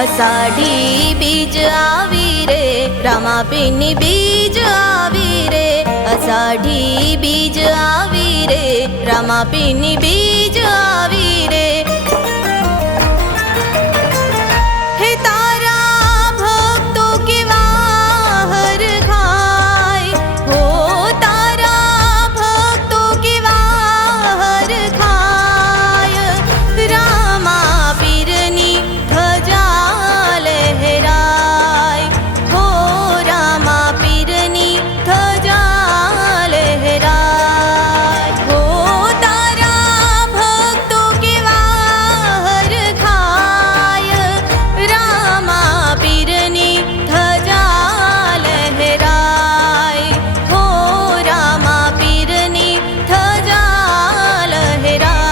अषाढ़ी बीज आवी रे रामापीनी बीज आवी रे अषाढ़ी बीज आवी रे रामापीनी बीज आवी रे हे तारा भक्तों के वाहर खाय हो तारा भक्तों के वाहर खाय रामा पीरनी ध्वजा लहराय हो रामा पीरनी ध्वजा लहराय हो तारा भक्तों के वाहर खाय रामा पीरनी ध्वजा लहराय हो रामा पीरनी ध्वजा लहराय।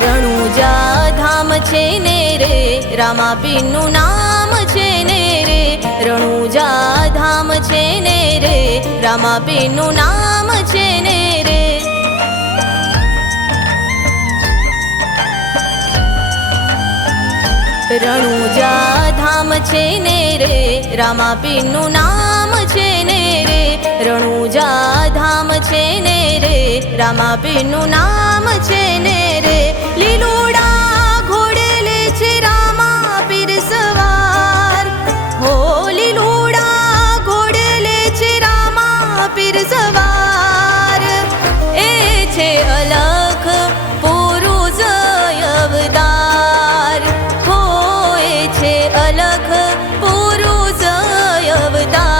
રણુજા ધામ છે ને રે રામાપીરનું નામ છે ને રે રણુજા ધામ છે ને રે રામાપીરનું નામ છે ને રે રણુજા ધામ છે ને રે રામાપીરનું નામ છે ને રે રણુજા ધામ છે ને રે રામાપીરનું નામ છે ને રે લીલુડા ઘોડેલે છે રામાપીર સવાર હો લીલુડા ઘોડેલે છે રામાપીર સવાર એ છે અલખ પુરુષ અવતાર હો એ છે અલખ પુરુષ અવતાર।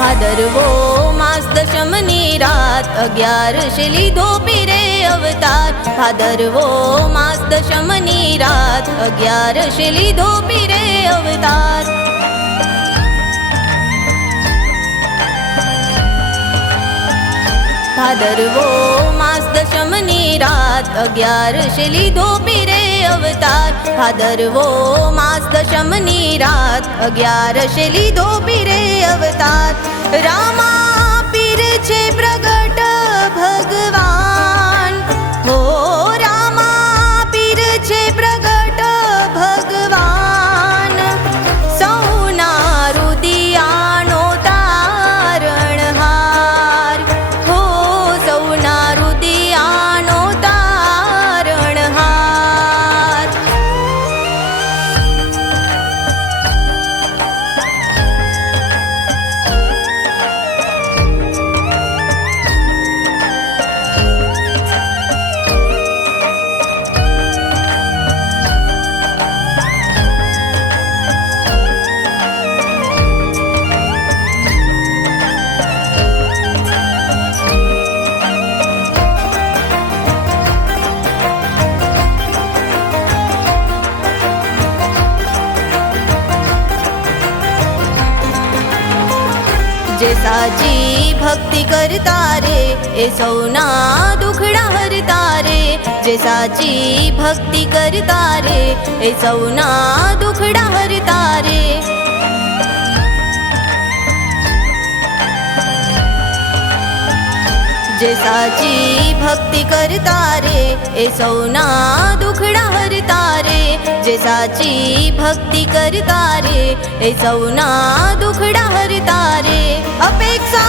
ભાદરવો માસ દશમની રાત 11 લીધો પીરે અવતાર ભાદરવો માસ દશમની રાત 11 લીધો પીરે અવતાર ભાદરવો માસ દશમની રાત 11 લીધો પીરે અવતાર ભાદરવો માસ દશમની રાત 11 લીધો પીરે અવતાર રામા પીર છે પ્રગટ ભગવાન હો રામા પીર છે પ્રગટ ભગવાન સૌના રુદિયાનો તારણહાર હો સૌના રુદિયાનો તારણહાર। જે સાચી ભક્તિ કરતા રે એ સૌના દુખડા હરતા રે જે સાચી ભક્તિ કરતા રે એ સૌના દુખડા હરતા રે जे साची भक्ती करता रे ए सौना दुखडा हरता रे जे साची भक्ती करता रे ए सौना दुखडा हरता रे अपेक्षा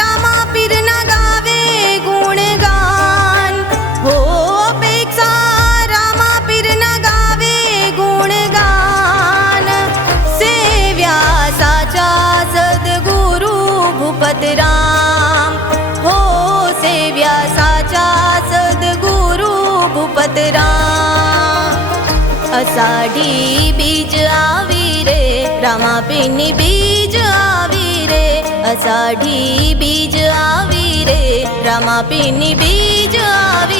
रामा पीरना गावे गुणगान हो अपेक्षा रामा पीरना गावे गुणगान सेव्या साचा सद्गुरु भूपतराम हो सेव्या साचा सद्गुरु भूपतराम आषाढी बीज आवी रे रामा पिनी बीज आवी रे आषाढी बीज आवी रे रामा पिनी बीज आवी